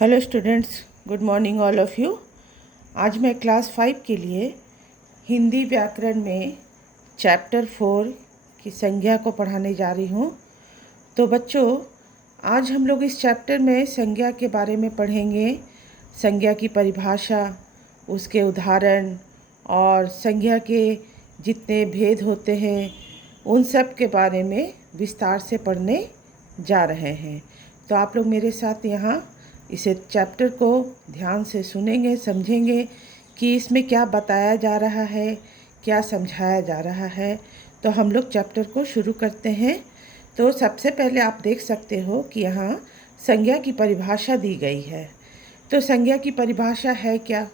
Hello students, good morning all of you. आज मैं class 5 के लिए हिंदी व्याकरण में चैप्टर 4 की संज्ञा को पढ़ाने जा रही हूँ। तो बच्चों, आज हम लोग इस चैप्टर में संज्ञा के बारे में पढ़ेंगे। संज्ञा की परिभाषा, उसके उदाहरण और संज्ञा के जितने भेद होते हैं उन सब के बारे में विस्तार से पढ़ने जा रहे हैं। तो आप लोग मेरे साथ यहाँ इसे चैप्टर को ध्यान से सुनेंगे, समझेंगे कि इसमें क्या बताया जा रहा है, क्या समझाया जा रहा है। तो हम लोग चैप्टर को शुरू करते हैं। तो सबसे पहले आप देख सकते हो कि यहाँ संज्ञा की परिभाषा दी गई है। तो संज्ञा की परिभाषा है क्या?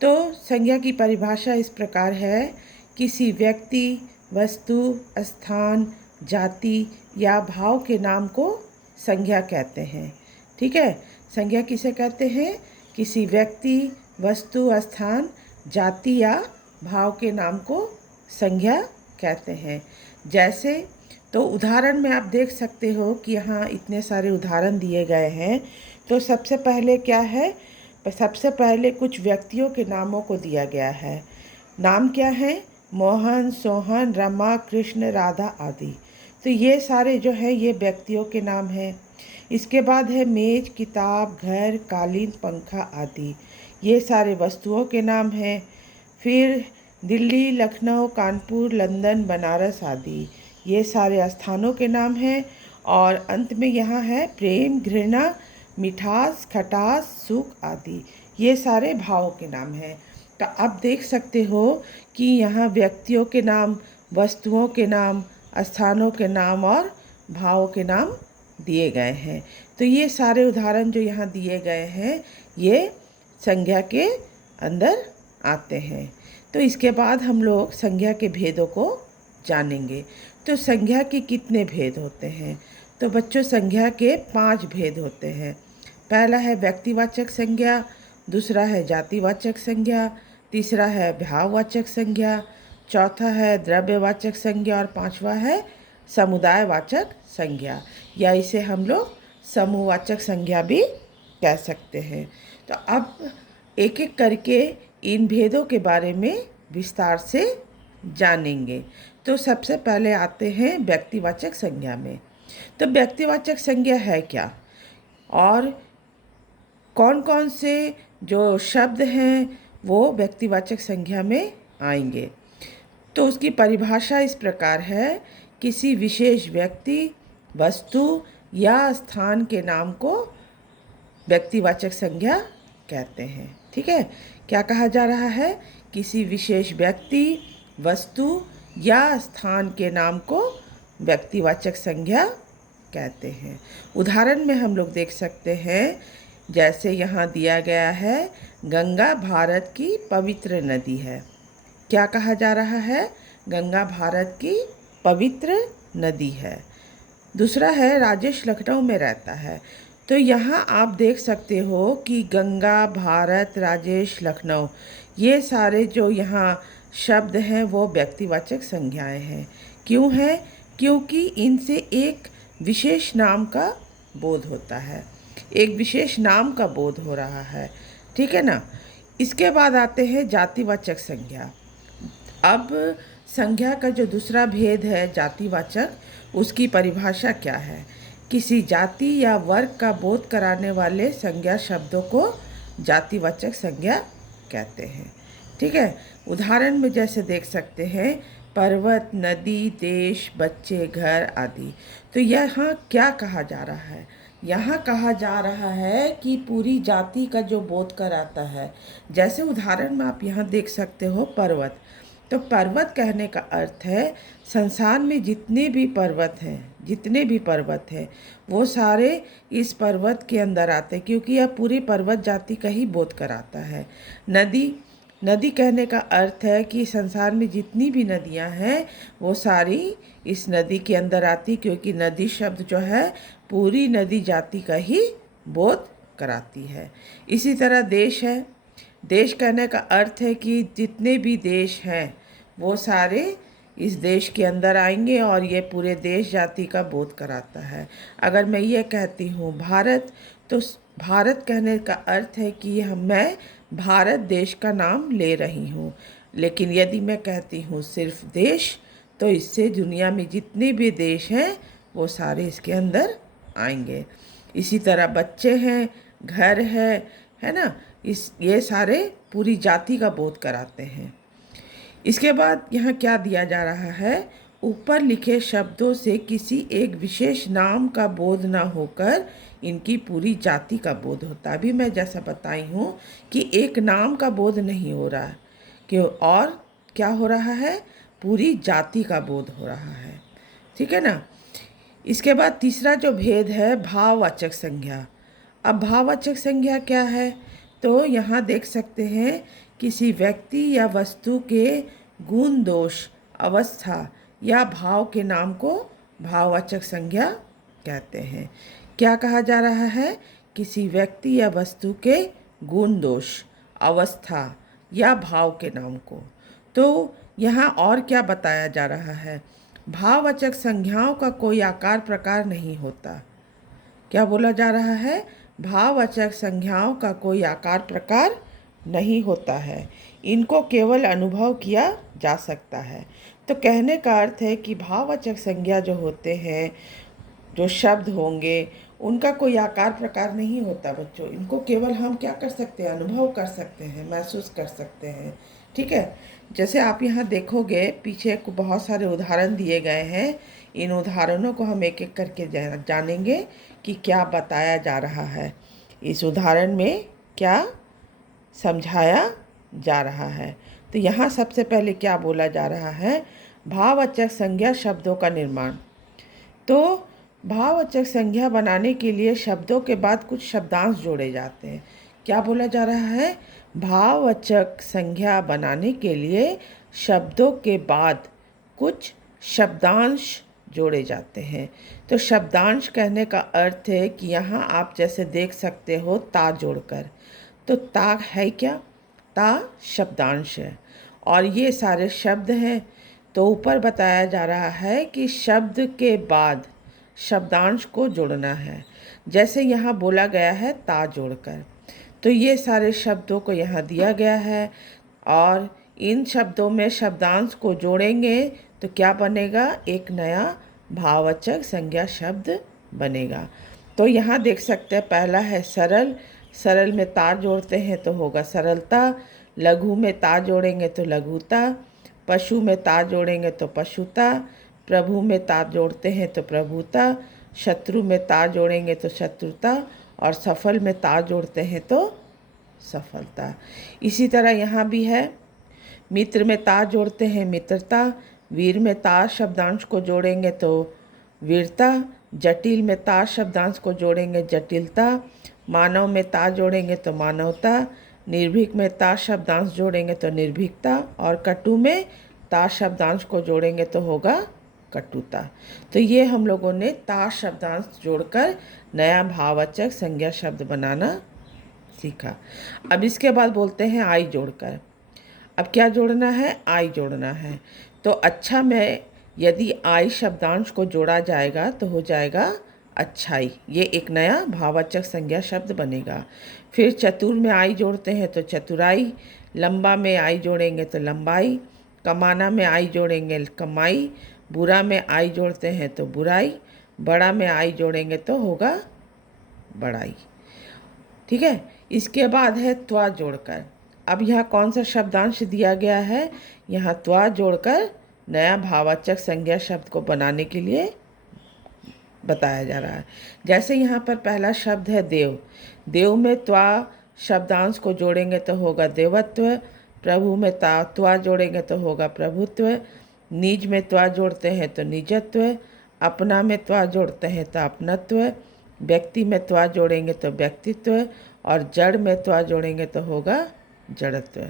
तो संज्ञा की परिभाषा इस प्रकार है, किसी व्यक्ति, वस्तु, स्थान, जाति या भाव के नाम को संज्ञा कहते हैं। ठीक है, संज्ञा किसे कहते हैं? किसी व्यक्ति, वस्तु, स्थान, जाति या भाव के नाम को संज्ञा कहते हैं। जैसे, तो उदाहरण में आप देख सकते हो कि यहाँ इतने सारे उदाहरण दिए गए हैं। तो सबसे पहले क्या है? सबसे पहले कुछ व्यक्तियों के नामों को दिया गया है। नाम क्या है? मोहन, सोहन, रमा, कृष्ण, राधा आदि। तो ये सारे जो है ये व्यक्तियों के नाम हैं। इसके बाद है मेज, किताब, घर, कालीन, पंखा आदि। ये सारे वस्तुओं के नाम हैं। फिर दिल्ली, लखनऊ, कानपुर, लंदन, बनारस आदि। ये सारे स्थानों के नाम हैं। और अंत में यहाँ है प्रेम, घृणा, मिठास, खटास, सुख आदि। ये सारे भावों के नाम हैं। तो आप देख सकते हो कि यहाँ व्यक्तियों के नाम, वस्तुओं के नाम, स्थानों के नाम और भावों के नाम दिए गए हैं। तो ये सारे उदाहरण जो यहाँ दिए गए हैं ये संज्ञा के अंदर आते हैं। तो इसके बाद हम लोग संज्ञा के भेदों को जानेंगे। तो संज्ञा के कितने भेद होते हैं? तो बच्चों, संज्ञा के 5 भेद होते हैं। पहला है व्यक्तिवाचक संज्ञा, दूसरा है जातिवाचक संज्ञा, तीसरा है भाववाचक संज्ञा, चौथा है द्रव्यवाचक संज्ञा और पांचवा है समुदायवाचक संज्ञा, या इसे हम लोग समूहवाचक संज्ञा भी कह सकते हैं। तो अब एक एक करके इन भेदों के बारे में विस्तार से जानेंगे। तो सबसे पहले आते हैं व्यक्तिवाचक संज्ञा में। तो व्यक्तिवाचक संज्ञा है क्या और कौन कौन से जो शब्द हैं वो व्यक्तिवाचक संज्ञा में आएंगे? तो उसकी परिभाषा इस प्रकार है, किसी विशेष व्यक्ति, वस्तु या स्थान के नाम को व्यक्तिवाचक संज्ञा कहते हैं। ठीक है, क्या कहा जा रहा है? किसी विशेष व्यक्ति, वस्तु या स्थान के नाम को व्यक्तिवाचक संज्ञा कहते हैं। उदाहरण में हम लोग देख सकते हैं, जैसे यहाँ दिया गया है, गंगा भारत की पवित्र नदी है। क्या कहा जा रहा है? गंगा भारत की पवित्र नदी है। दूसरा है राजेश लखनऊ में रहता है। तो यहाँ आप देख सकते हो कि गंगा, भारत, राजेश, लखनऊ, ये सारे जो यहाँ शब्द हैं वो व्यक्तिवाचक संज्ञाएं हैं। क्यों है? क्योंकि इनसे एक विशेष नाम का बोध होता है, एक विशेष नाम का बोध हो रहा है। ठीक है ना। इसके बाद आते हैं जातिवाचक संज्ञा। अब संज्ञा का जो दूसरा भेद है जातिवाचक, उसकी परिभाषा क्या है? किसी जाति या वर्ग का बोध कराने वाले संज्ञा शब्दों को जातिवाचक संज्ञा कहते हैं। ठीक है, उदाहरण में जैसे देख सकते हैं, पर्वत, नदी, देश, बच्चे, घर आदि। तो यहाँ क्या कहा जा रहा है? यहाँ कहा जा रहा है कि पूरी जाति का जो बोध कराता है। जैसे उदाहरण में आप यहाँ देख सकते हो पर्वत। तो पर्वत कहने का अर्थ है संसार में जितने भी पर्वत हैं वो सारे इस पर्वत के अंदर आते हैं, क्योंकि यह पूरी पर्वत जाति का ही बोध कराता है। नदी कहने का अर्थ है कि संसार में जितनी भी नदियां हैं वो सारी इस नदी के अंदर आती, क्योंकि नदी शब्द जो है पूरी नदी जाति का ही बोध कराती है। इसी तरह देश है। देश कहने का अर्थ है कि जितने भी देश हैं वो सारे इस देश के अंदर आएंगे और ये पूरे देश जाति का बोध कराता है। अगर मैं ये कहती हूँ भारत, तो भारत कहने का अर्थ है कि मैं भारत देश का नाम ले रही हूँ। लेकिन यदि मैं कहती हूँ सिर्फ देश, तो इससे दुनिया में जितने भी देश हैं वो सारे इसके अंदर आएंगे। इसी तरह बच्चे हैं, घर है ना, ये सारे पूरी जाति का बोध कराते हैं। इसके बाद यहाँ क्या दिया जा रहा है, ऊपर लिखे शब्दों से किसी एक विशेष नाम का बोध ना होकर इनकी पूरी जाति का बोध होता है। अभी मैं जैसा बताई हूँ कि एक नाम का बोध नहीं हो रहा है, कि और क्या हो रहा है, पूरी जाति का बोध हो रहा है। ठीक है ना। इसके बाद तीसरा जो भेद है, भाववाचक संज्ञा। अब भाववाचक संज्ञा क्या है, तो यहाँ देख सकते हैं किसी व्यक्ति या वस्तु के गुण, दोष, अवस्था या भाव के नाम को भाववाचक संज्ञा कहते हैं। क्या कहा जा रहा है, किसी व्यक्ति या वस्तु के गुण, दोष, अवस्था या भाव के नाम को। तो यहाँ और क्या बताया जा रहा है, भाववाचक संज्ञाओं का कोई आकार प्रकार नहीं होता। क्या बोला जा रहा है, भाववाचक संज्ञाओं का कोई आकार प्रकार नहीं होता है, इनको केवल अनुभव किया जा सकता है। तो कहने का अर्थ है कि भाववाचक संज्ञा जो होते हैं, जो शब्द होंगे, उनका कोई आकार प्रकार नहीं होता बच्चों। इनको केवल हम क्या कर सकते हैं, अनुभव कर सकते हैं, महसूस कर सकते हैं। ठीक है। जैसे आप यहाँ देखोगे पीछे को बहुत सारे उदाहरण दिए गए हैं। इन उदाहरणों को हम एक एक करके जानेंगे कि क्या बताया जा रहा है, इस उदाहरण में क्या समझाया जा रहा है। तो यहाँ सबसे पहले क्या बोला जा रहा है, भाववाचक संज्ञा शब्दों का निर्माण। तो भाववाचक संज्ञा बनाने के लिए शब्दों के बाद कुछ शब्दांश जोड़े जाते हैं। क्या बोला जा रहा है, भाववाचक संज्ञा बनाने के लिए शब्दों के बाद कुछ शब्दांश जोड़े जाते हैं। तो शब्दांश कहने का अर्थ है कि यहाँ आप जैसे देख सकते हो ता जोड़कर, तो ता है क्या, ता शब्दांश है और ये सारे शब्द हैं। तो ऊपर बताया जा रहा है कि शब्द के बाद शब्दांश को जोड़ना है, जैसे यहाँ बोला गया है ता जोड़कर। तो ये सारे शब्दों को यहाँ दिया गया है और इन शब्दों में शब्दांश को जोड़ेंगे तो क्या बनेगा, एक नया भाववाचक संज्ञा शब्द बनेगा। तो यहाँ देख सकते हैं पहला है सरल, सरल में ता जोड़ते हैं तो होगा सरलता। लघु में ता जोड़ेंगे तो लघुता। पशु में ता जोड़ेंगे तो पशुता। प्रभु में ता जोड़ते हैं तो प्रभुता। शत्रु में ता जोड़ेंगे तो शत्रुता और सफल में ता जोड़ते हैं तो सफलता। इसी तरह यहाँ भी है, मित्र में ता जोड़ते हैं मित्रता। वीर में ता शब्दांश को जोड़ेंगे तो वीरता। जटिल में ता शब्दांश को जोड़ेंगे जटिलता। मानव में ता जोड़ेंगे तो मानवता। निर्भीक में ता शब्दांश जोड़ेंगे तो निर्भीकता और कटु में ता शब्दांश को जोड़ेंगे तो होगा कटुता। तो ये हम लोगों ने ता शब्दांश जोड़कर नया भाववाचक संज्ञा शब्द बनाना सीखा। अब इसके बाद बोलते हैं आई जोड़कर। अब क्या जोड़ना है, आई जोड़ना है। तो अच्छा में यदि आई शब्दांश को जोड़ा जाएगा तो हो जाएगा अच्छाई, ये एक नया भाववाचक संज्ञा शब्द बनेगा। फिर चतुर में आई जोड़ते हैं तो चतुराई। लंबा में आई जोड़ेंगे तो लंबाई। कमाना में आई जोड़ेंगे कमाई। बुरा में आई जोड़ते हैं तो बुराई। बड़ा में आई जोड़ेंगे तो होगा बड़ाई। ठीक है। इसके बाद है त्वा जोड़कर। अब यहाँ कौन सा शब्दांश दिया गया है, यहाँ त्वा जोड़कर नया भाववाचक संज्ञा शब्द को बनाने के लिए बताया जा रहा है। जैसे यहाँ पर पहला शब्द है देव। देव में त्वा शब्दांश को जोड़ेंगे तो होगा देवत्व। प्रभु में त्वा जोड़ेंगे तो होगा प्रभुत्व। निज में त्वा जोड़ते हैं तो निजत्व। अपना में त्वा जोड़ते हैं तो अपनत्व। व्यक्ति में त्वा जोड़ेंगे तो व्यक्तित्व और जड़ में त्वा जोड़ेंगे तो होगा जड़त्व।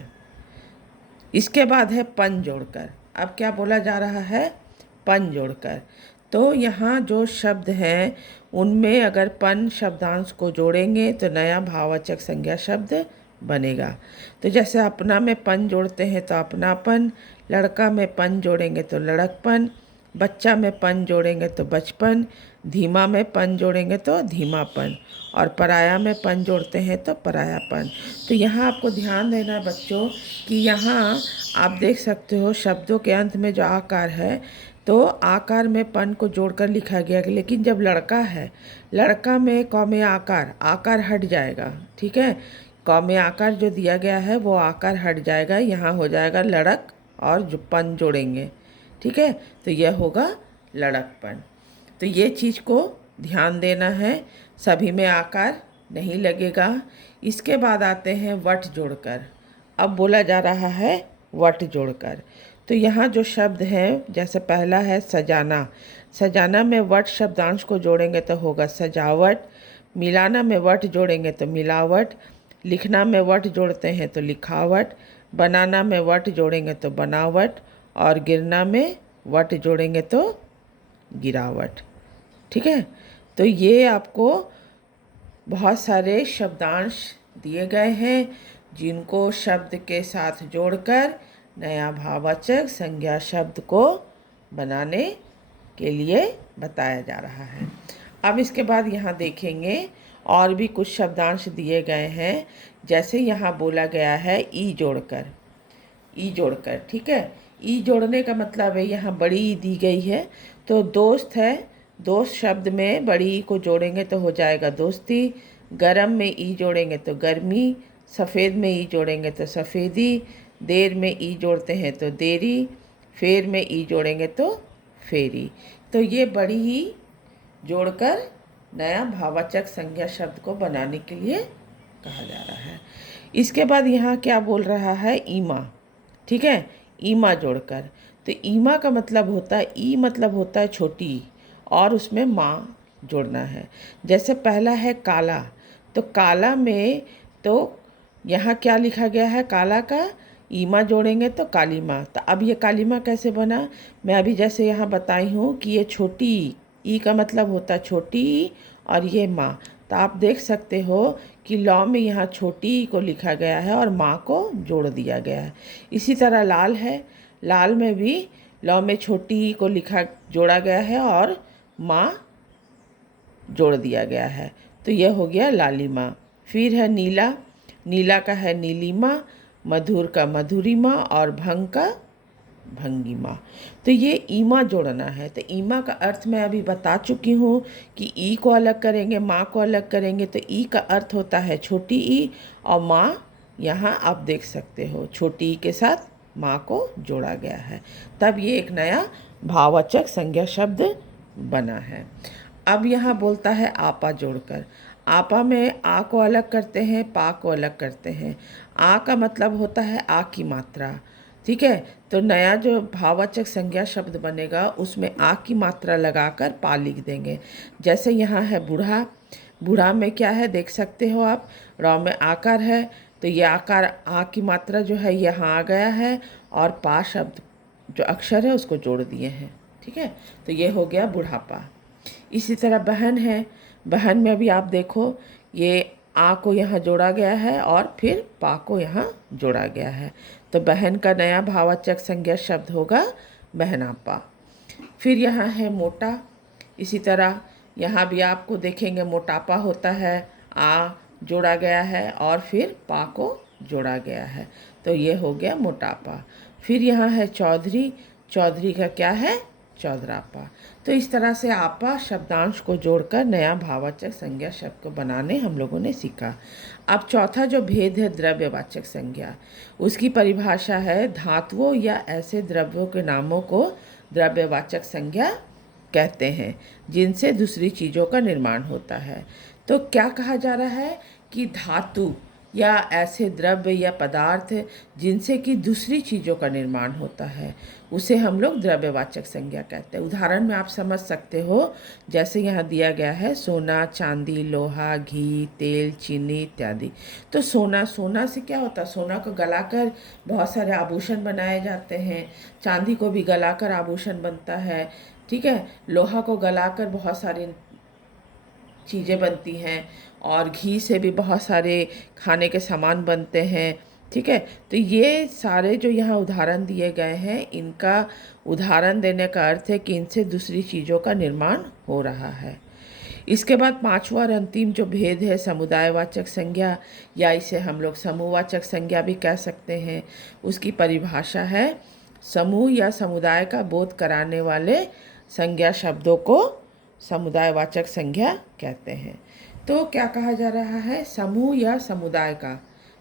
इसके बाद है पन जोड़कर। अब क्या बोला जा रहा है, पन जोड़कर। तो यहाँ जो शब्द हैं उनमें अगर पन शब्दांश को जोड़ेंगे तो नया भाववाचक संज्ञा शब्द बनेगा। तो जैसे अपना में पन जोड़ते हैं तो अपनापन। लड़का में पन जोड़ेंगे तो लड़कपन, बच्चा में पन जोड़ेंगे तो बचपन, धीमा में पन जोड़ेंगे तो धीमापन, और पराया में पन जोड़ते हैं तो परायापन। तो यहाँ आपको ध्यान देना है बच्चों कि यहाँ आप देख सकते हो शब्दों के अंत में जो आकार है, तो आकार में पन को जोड़कर लिखा गया, लेकिन जब लड़का है, लड़का में क में आकार, आकार हट जाएगा। ठीक है, क में आकार जो दिया गया है वो आकार हट जाएगा, यहाँ हो जाएगा लड़क और जो पन जोड़ेंगे। ठीक है, तो यह होगा लड़कपन। तो ये चीज़ को ध्यान देना है, सभी में आकार नहीं लगेगा। इसके बाद आते हैं वट जोड़कर। अब बोला जा रहा है वट जोड़कर। तो यहाँ जो शब्द हैं, जैसे पहला है सजाना, सजाना में वट शब्दांश को जोड़ेंगे तो होगा सजावट, मिलाना में वट जोड़ेंगे तो मिलावट, लिखना में वट जोड़ते हैं तो लिखावट, बनाना में वट जोड़ेंगे तो बनावट, और गिरना में वट जोड़ेंगे तो गिरावट। ठीक है, तो ये आपको बहुत सारे शब्दांश दिए गए हैं जिनको शब्द के साथ जोड़कर नया भाववाचक संज्ञा शब्द को बनाने के लिए बताया जा रहा है। अब इसके बाद यहाँ देखेंगे और भी कुछ शब्दांश दिए गए हैं, जैसे यहाँ बोला गया है ई जोड़कर, ई जोड़कर। ठीक है, ई जोड़ने का मतलब है यहाँ बड़ी ई दी गई है, तो दोस्त है, दोस्त शब्द में बड़ी ई को जोड़ेंगे तो हो जाएगा दोस्ती, गरम में ई जोड़ेंगे तो गर्मी, सफ़ेद में ई जोड़ेंगे तो सफ़ेदी, देर में ई जोड़ते हैं तो देरी, फेर में ई जोड़ेंगे तो फेरी। तो ये बड़ी ही जोड़कर नया भाववाचक संज्ञा शब्द को बनाने के लिए कहा जा रहा है। इसके बाद यहाँ क्या बोल रहा है, ईमा। ठीक है, ईमा जोड़कर। तो ईमा का मतलब होता है, ई मतलब होता है छोटी, और उसमें माँ जोड़ना है। जैसे पहला है काला, तो काला में तो यहाँ क्या लिखा गया है, काला का ईमा जोड़ेंगे तो काली माँ। तो अब ये काली माँ कैसे बना, मैं अभी जैसे यहाँ बताई हूँ कि ये छोटी ई का मतलब होता है छोटी, और ये माँ। तो आप देख सकते हो कि लॉ में यहाँ छोटी ई को लिखा गया है और माँ को जोड़ दिया गया है। इसी तरह लाल है, लाल में भी लॉ में छोटी ई को जोड़ा गया है और माँ जोड़ दिया गया है, तो यह हो गया लालिमा। फिर है नीला, नीला का है नीलिमा, मधुर का मधुरिमा, और भंग का भंगिमा। तो ये ईमा जोड़ना है। तो ईमा का अर्थ मैं अभी बता चुकी हूँ कि ई को अलग करेंगे, माँ को अलग करेंगे, तो ई का अर्थ होता है छोटी ई, और माँ यहाँ आप देख सकते हो छोटी ई के साथ माँ को जोड़ा गया है, तब ये एक नया भाववाचक संज्ञा शब्द बना है। अब यहाँ बोलता है आपा जोड़कर। आपा में आ को अलग करते हैं, पा को अलग करते हैं। आ का मतलब होता है आ की मात्रा। ठीक है, तो नया जो भाववाचक संज्ञा शब्द बनेगा उसमें आ की मात्रा लगाकर पा लिख देंगे। जैसे यहाँ है बूढ़ा, बूढ़ा में क्या है देख सकते हो आप, रौ में आकार है, तो ये आकार आ की मात्रा जो है यहाँ आ गया है, और पा शब्द जो अक्षर है उसको जोड़ दिए हैं। ठीक है, तो ये हो गया बुढ़ापा। इसी तरह बहन है, बहन में भी आप देखो ये आ को यहाँ जोड़ा गया है और फिर पा को यहाँ जोड़ा गया है, तो बहन का नया भाववाचक संज्ञा शब्द होगा बहनापा। फिर यहाँ है मोटा, इसी तरह यहाँ भी आपको देखेंगे मोटापा होता है, आ जोड़ा गया है और फिर पा को जोड़ा गया है, तो ये हो गया मोटापा। फिर यहाँ है चौधरी, चौधरी का क्या है, चौधरापा। तो इस तरह से आपा शब्दांश को जोड़कर नया भाववाचक संज्ञा शब्द को बनाने हम लोगों ने सीखा। अब चौथा जो भेद है द्रव्यवाचक संज्ञा, उसकी परिभाषा है धातुओं या ऐसे द्रव्यों के नामों को द्रव्यवाचक संज्ञा कहते हैं जिनसे दूसरी चीज़ों का निर्माण होता है। तो क्या कहा जा रहा है कि धातु या ऐसे द्रव्य या पदार्थ जिनसे कि दूसरी चीज़ों का निर्माण होता है उसे हम लोग द्रव्यवाचक संज्ञा कहते हैं। उदाहरण में आप समझ सकते हो, जैसे यहाँ दिया गया है सोना, चांदी, लोहा, घी, तेल, चीनी इत्यादि। तो सोना, सोना से क्या होता है, सोना को गलाकर बहुत सारे आभूषण बनाए जाते हैं, चांदी को भी गलाकर आभूषण बनता है। ठीक है, लोहा को गलाकर बहुत सारी चीज़ें बनती हैं, और घी से भी बहुत सारे खाने के सामान बनते हैं, ठीक है। तो ये सारे जो यहाँ उदाहरण दिए गए हैं, इनका उदाहरण देने का अर्थ है कि इनसे दूसरी चीज़ों का निर्माण हो रहा है। इसके बाद पांचवा और अंतिम जो भेद है समुदायवाचक संज्ञा, या इसे हम लोग समूहवाचक संज्ञा भी कह सकते हैं, उसकी परिभाषा है समूह या समुदाय का बोध कराने वाले संज्ञा शब्दों को समुदायवाचक संज्ञा कहते हैं। तो क्या कहा जा रहा है? समूह या समुदाय का,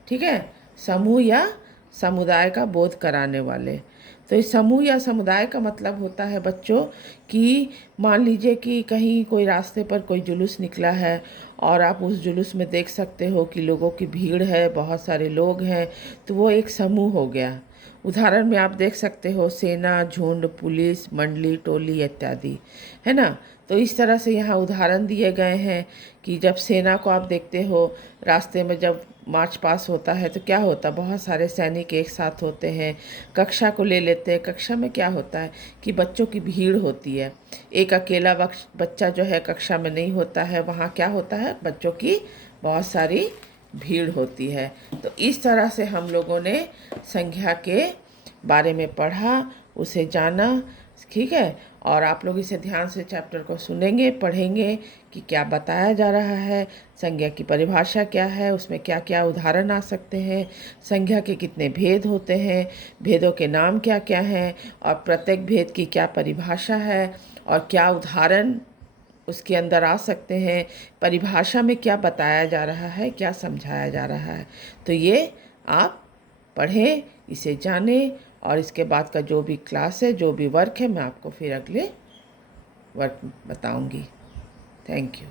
ठीक है, समूह या समुदाय का बोध कराने वाले। तो इस समूह या समुदाय का मतलब होता है बच्चों कि मान लीजिए कि कहीं कोई रास्ते पर कोई जुलूस निकला है और आप उस जुलूस में देख सकते हो कि लोगों की भीड़ है, बहुत सारे लोग हैं, तो वो एक समूह हो गया। उदाहरण में आप देख सकते हो सेना, झुंड, पुलिस, मंडली, टोली इत्यादि, है ना। तो इस तरह से यहाँ उदाहरण दिए गए हैं कि जब सेना को आप देखते हो, रास्ते में जब मार्च पास होता है तो क्या होता है, बहुत सारे सैनिक एक साथ होते हैं। कक्षा को ले लेते हैं, कक्षा में क्या होता है कि बच्चों की भीड़ होती है। एक अकेला बच्चा जो है कक्षा में नहीं होता है, वहाँ क्या होता है, बच्चों की बहुत सारी भीड़ होती है। तो इस तरह से हम लोगों ने संख्या के बारे में पढ़ा, उसे जाना, ठीक है। और आप लोग इसे ध्यान से चैप्टर को सुनेंगे, पढ़ेंगे कि क्या बताया जा रहा है, संज्ञा की परिभाषा क्या है, उसमें क्या क्या उदाहरण आ सकते हैं, संज्ञा के कितने भेद होते हैं, भेदों के नाम क्या क्या हैं, और प्रत्येक भेद की क्या परिभाषा है, और क्या उदाहरण उसके अंदर आ सकते हैं, परिभाषा में क्या बताया जा रहा है, क्या समझाया जा रहा है। तो ये आप पढ़ें, इसे जानें, और इसके बाद का जो भी क्लास है, जो भी वर्क है, मैं आपको फिर अगले वर्क बताऊंगी। Thank you.